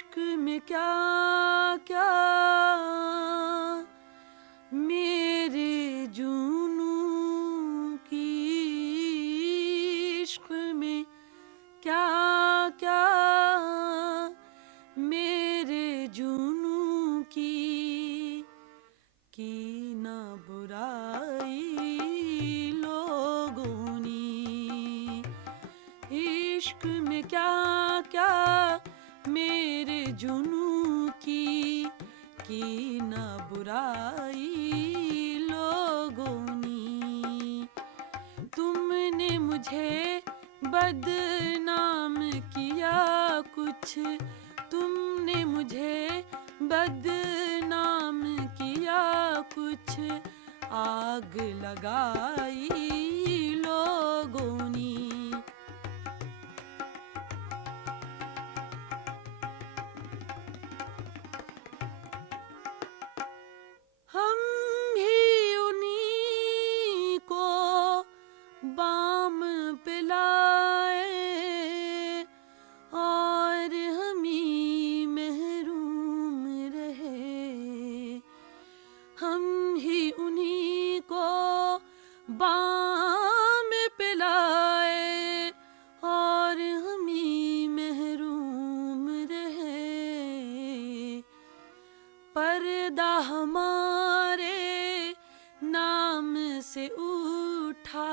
इश्क में क्या क्या मेरे जुनू की, इश्क में क्या क्या मेरे जुनू की ना बुराई लोगों ने। इश्क में क्या क्या मेरे जुनू की ना बुराई लोगों ने। तुमने मुझे बदनाम किया कुछ, तुमने मुझे बदनाम किया कुछ, आग लगाई लोगों ने। हम ही उन्हीं को बाम पिलाए और हम ही महरूम रहे। हम ही उन्हीं को बाम पिलाए और हम ही महरूम रहे। पर्दा हमारे नाम से उठा,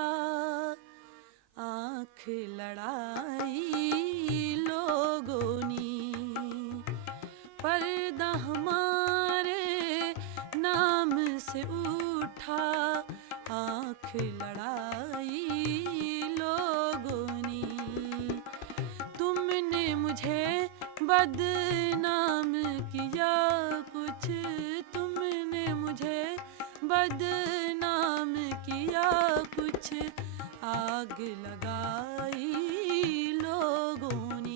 आँख लड़ाई लोगों ने। पर्दा हमारे नाम से उठा, आँख लड़ाई लोगों ने। तुमने मुझे बदनाम किया कुछ, तुमने मुझे बदनाम किया कुछ, आग लगाई लोगों ने।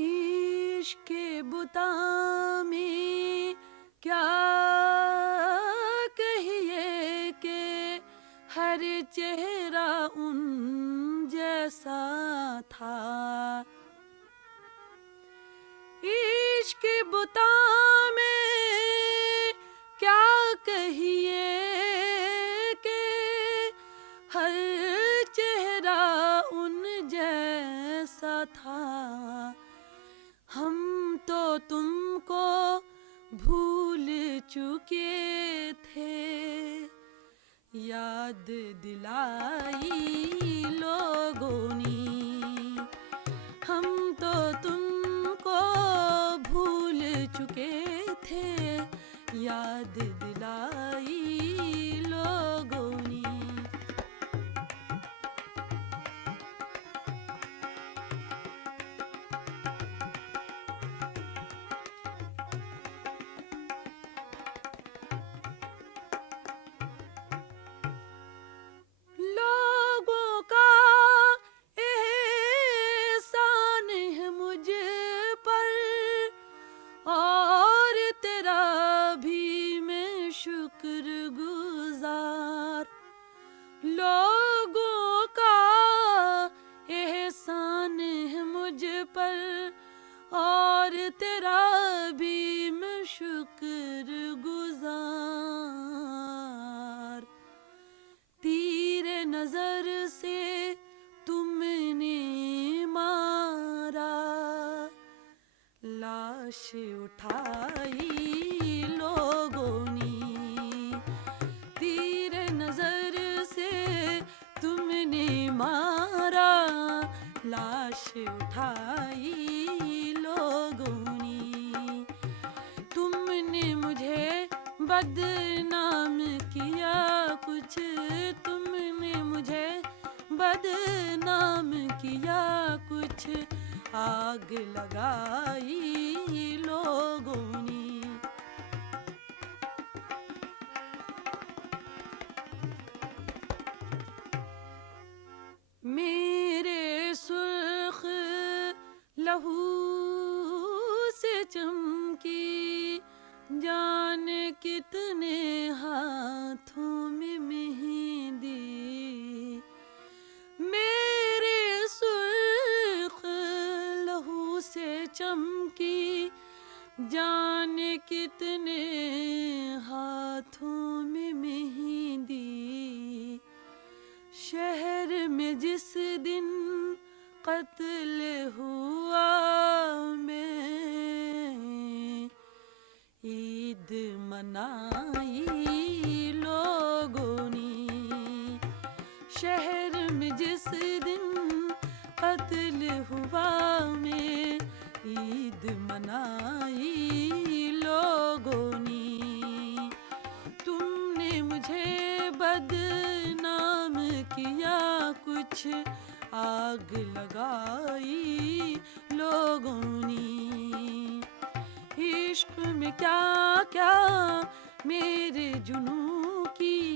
इश्क के बुता में क्या कहिए कि हर चेहरा उन जैसा था। इश्क के बुता में क्या कहिए कि हर चेहरा उन जैसा था। हम तो तुमको भूल चुके थे, याद दिलाई लोगों ने। हम तो तुमको भूल चुके थे, याद दिलाई लोगों ने। लोगों का एहसान है मुझ पर, और तेरा भी मैं शुक्रगुजार। लोगों का एहसान है मुझ पर, और तेरा भी मैं शुक्रगुजार। तीरे नजर से तुमने मारा, लाश उठाई लोगों ने। तीरे नजर से तुमने मारा, लाश उठाई लोगों ने। तुमने मुझे बदनाम किया कुछ, तुमने मुझे बदनाम किया कुछ, आग लगाई लोगों ने। मेरे सुर्ख लहू से चमकी जाने कितने हाथों में मेहंदी। मेरे सुर्ख लहू से चमकी जाने कितने हाथों में मेहंदी। शहर में जिस दिन कत्ल हुआ मैं ईद मनाई लोगों ने। शहर में जिस दिन कत्ल हुआ मैं ईद मनाई लोगों ने। तुमने मुझे बदनाम किया कुछ आग लगाई लोगों ने। इश्क में क्या क्या मेरे जुनून की